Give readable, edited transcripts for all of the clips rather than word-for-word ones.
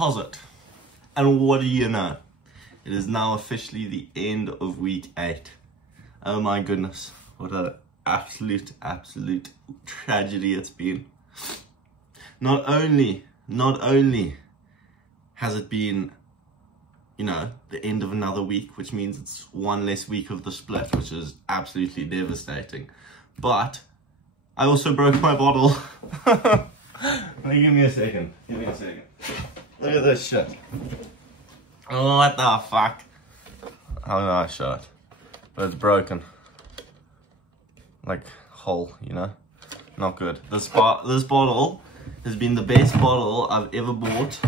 deposit. And what do you know? It is now officially the end of week 8. Oh my goodness, what an absolute tragedy it's been. Not only has it been, you know, the end of another week, which means it's one less week of the split, which is absolutely devastating, but I also broke my bottle. Give me a second. Look at this shit. Oh, what the fuck? How did I show it? But it's broken. Like, whole, you know? Not good. This bottle has been the best bottle I've ever bought,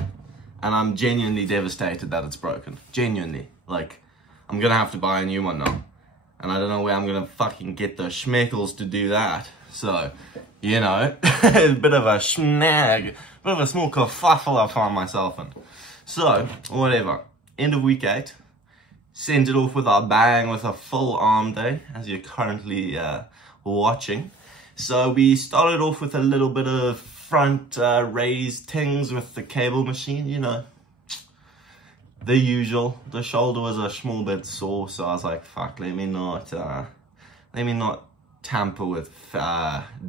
and I'm genuinely devastated that it's broken. Genuinely. Like, I'm gonna have to buy a new one now. And I don't know where I'm gonna fucking get the schmeckles to do that. So, you know, a bit of a snag, bit of a small kerfuffle I found myself in. So, whatever. End of week 8. Sent it off with a bang with a full arm day, as you're currently watching. So we started off with a little bit of front raised tings with the cable machine, you know. The usual. The shoulder was a small bit sore, so I was like, fuck, let me not tamper with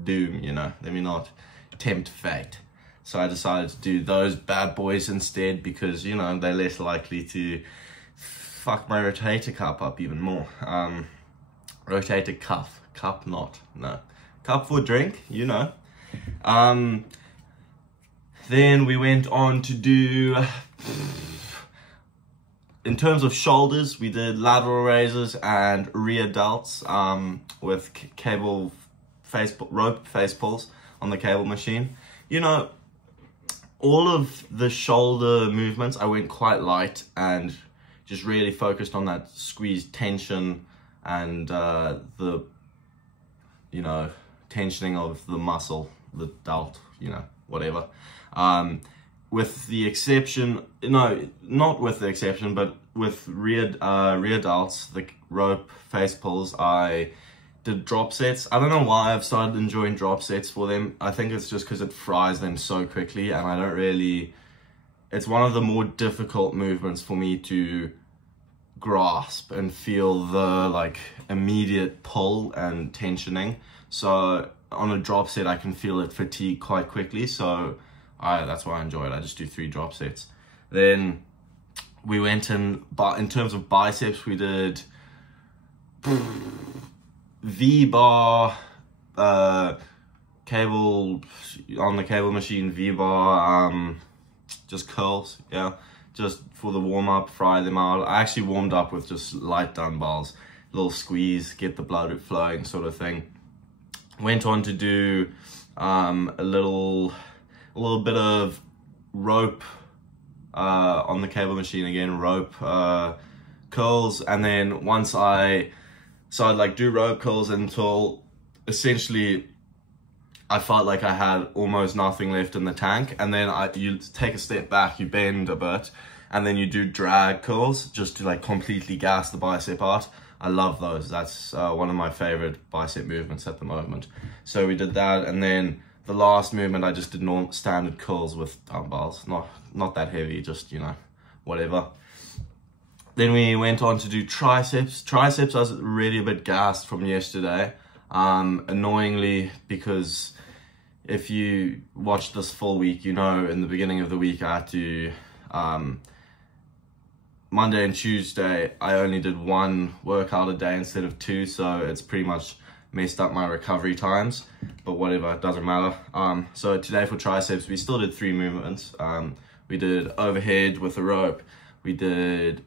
doom, you know. Let me not tempt fate. So I decided to do those bad boys instead because, you know, they're less likely to fuck my rotator cuff up even more. Rotator cuff. Cup not. No. Cup for drink, you know. Then we went on to do... In terms of shoulders, we did lateral raises and rear delts with rope face pulls on the cable machine. You know, all of the shoulder movements, I went quite light and just really focused on that squeeze tension and the, you know, tensioning of the muscle, the delt, you know, whatever. With the exception, no, not with the exception, but with rear delts, the rope face pulls, I did drop sets. I don't know why I've started enjoying drop sets for them. I think it's just because it fries them so quickly, and I don't really, it's one of the more difficult movements for me to grasp and feel the like immediate pull and tensioning. So on a drop set, I can feel it fatigue quite quickly. So that's why I enjoy it. I just do 3 drop sets. Then we went in terms of biceps, we did V-bar, cable, on the cable machine, V-bar, just curls, yeah. Just for the warm-up, fry them out. I actually warmed up with just light dumbbells, little squeeze, get the blood flowing sort of thing. Went on to do a little bit of rope on the cable machine again, rope curls, and then once I'd like do rope curls until essentially I felt like I had almost nothing left in the tank, and then you take a step back, you bend a bit, and then you do drag curls just to like completely gas the bicep out. I love those. That's one of my favorite bicep movements at the moment. So we did that, and then the last movement I just did standard curls with dumbbells, not that heavy, just, you know, whatever. Then we went on to do triceps. Triceps I was really a bit gassed from yesterday, annoyingly, because if you watched this full week, you know in the beginning of the week I had to, Monday and Tuesday I only did 1 workout a day instead of 2, so it's pretty much messed up my recovery times, but whatever, it doesn't matter. So today for triceps, we still did 3 movements. We did overhead with a rope, we did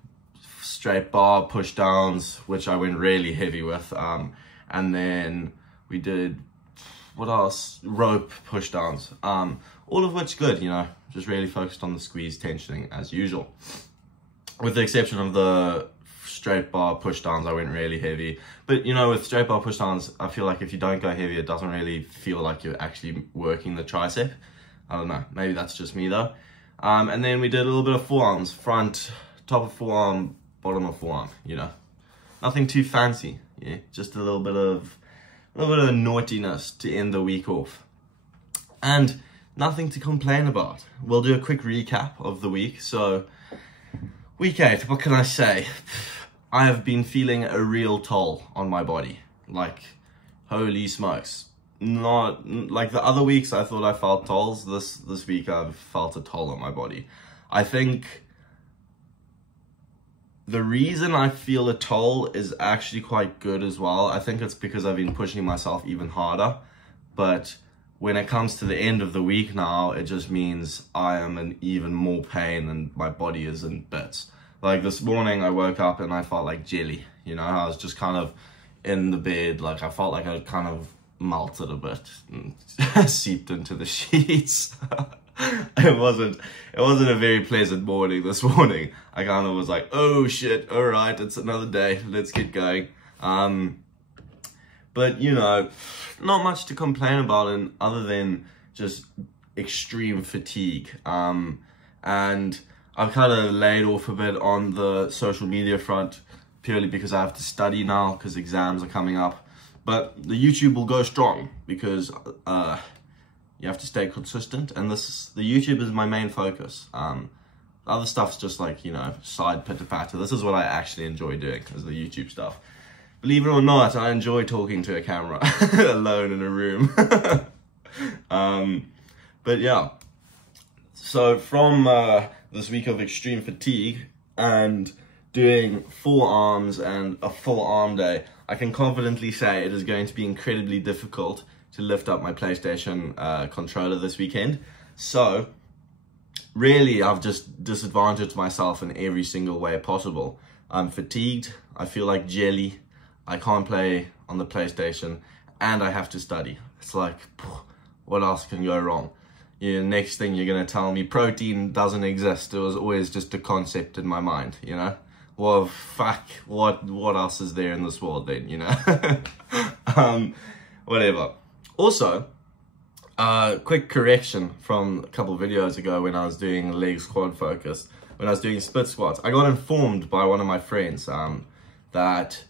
straight bar push downs, which I went really heavy with, and then we did, what else, rope push downs, all of which good, you know, just really focused on the squeeze tensioning as usual. With the exception of the straight bar push downs, I went really heavy. But you know, with straight bar push downs, I feel like if you don't go heavy, it doesn't really feel like you're actually working the tricep. I don't know, maybe that's just me though. And then we did a little bit of forearms, front, top of forearm, bottom of forearm, you know. Nothing too fancy, yeah, just a little bit of naughtiness to end the week off. And nothing to complain about. We'll do a quick recap of the week. So, week 8, what can I say? I have been feeling a real toll on my body. Like, holy smokes. Not like the other weeks I thought I felt tolls. This week I've felt a toll on my body. I think the reason I feel a toll is actually quite good as well. I think it's because I've been pushing myself even harder. But when it comes to the end of the week now, it just means I am in even more pain and my body is in bits. Like this morning I woke up and I felt like jelly, you know, I was just kind of in the bed, like I felt like I kind of melted a bit and seeped into the sheets. It wasn't a very pleasant morning this morning. I kind of was like, oh shit, all right, it's another day, let's get going. But you know, not much to complain about other than just extreme fatigue. And I've kind of laid off a bit on the social media front purely because I have to study now because exams are coming up. But the YouTube will go strong because you have to stay consistent, and the YouTube is my main focus. Other stuff's just like, you know, side pitter-patter. This is what I actually enjoy doing, is the YouTube stuff. Believe it or not, I enjoy talking to a camera alone in a room. But yeah, so from this week of extreme fatigue and doing 4 arms and a full arm day, I can confidently say it is going to be incredibly difficult to lift up my PlayStation controller this weekend. So really, I've just disadvantaged myself in every single way possible. I'm fatigued, I feel like jelly, I can't play on the PlayStation, and I have to study. It's like, what else can go wrong? Next thing you're gonna tell me protein doesn't exist. It was always just a concept in my mind, you know? Well, fuck, what else is there in this world then, you know? Whatever. Also, quick correction from a couple of videos ago when I was doing leg squat focus, when I was doing split squats. I got informed by one of my friends that,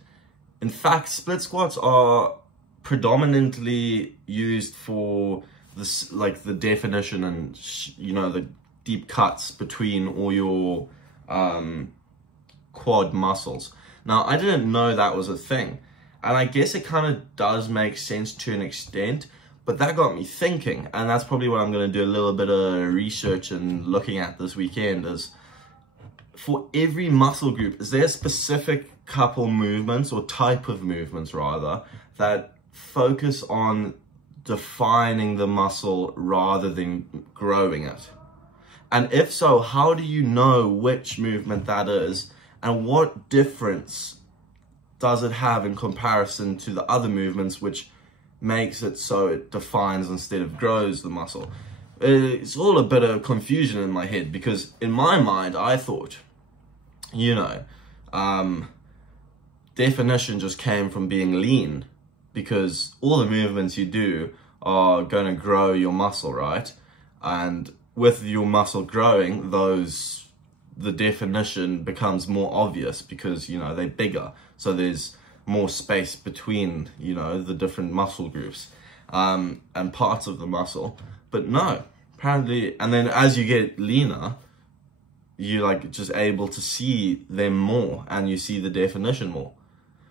in fact, split squats are predominantly used for this, like the definition and, you know, the deep cuts between all your quad muscles. Now, I didn't know that was a thing. And I guess it kind of does make sense to an extent, but that got me thinking, and that's probably what I'm going to do a little bit of research and looking at this weekend, is for every muscle group, is there a specific couple movements, or type of movements rather, that focus on defining the muscle rather than growing it? And if so, how do you know which movement that is, and what difference does it have in comparison to the other movements, which makes it so it defines instead of grows the muscle? It's all a bit of confusion in my head, because in my mind I thought, you know, definition just came from being lean, because all the movements you do are going to grow your muscle, right? And with your muscle growing, the definition becomes more obvious because, you know, they're bigger. So there's more space between, you know, the different muscle groups and parts of the muscle. But no, apparently, and then as you get leaner, you're like just able to see them more and you see the definition more.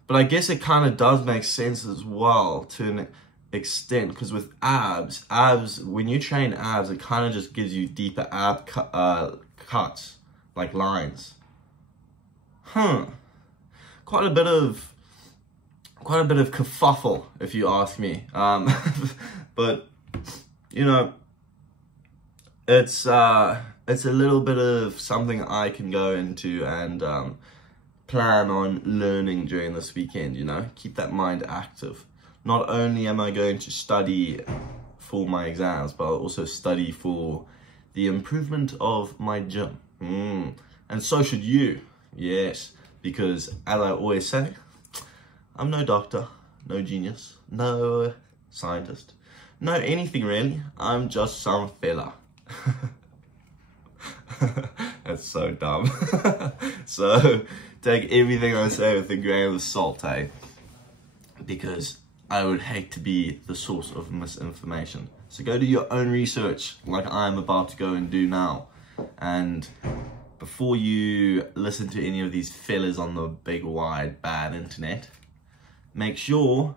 But I guess it kind of does make sense as well to an extent, because with abs, when you train abs, it kind of just gives you deeper ab cuts, like lines. Quite a bit of kerfuffle, if you ask me. But you know, it's a little bit of something I can go into and plan on learning during this weekend. You know, keep that mind active. Not only am I going to study for my exams, but I'll also study for the improvement of my gym. And so should you, yes, because as I always say, I'm no doctor, no genius, no scientist, no anything really. I'm just some fella. That's so dumb. So take everything I say with a grain of salt, eh? Because I would hate to be the source of misinformation. So go do your own research like I'm about to go and do now. And before you listen to any of these fellas on the big wide bad internet, make sure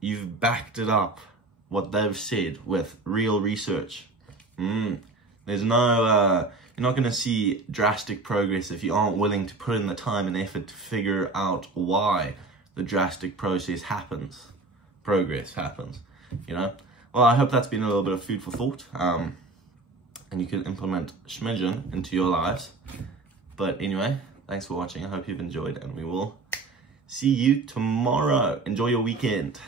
you've backed it up, what they've said, with real research. There's no, you're not going to see drastic progress if you aren't willing to put in the time and effort to figure out why the drastic progress happens, you know? Well, I hope that's been a little bit of food for thought, and you can implement Schmidgen into your lives. But anyway, thanks for watching. I hope you've enjoyed, and we will see you tomorrow. Enjoy your weekend.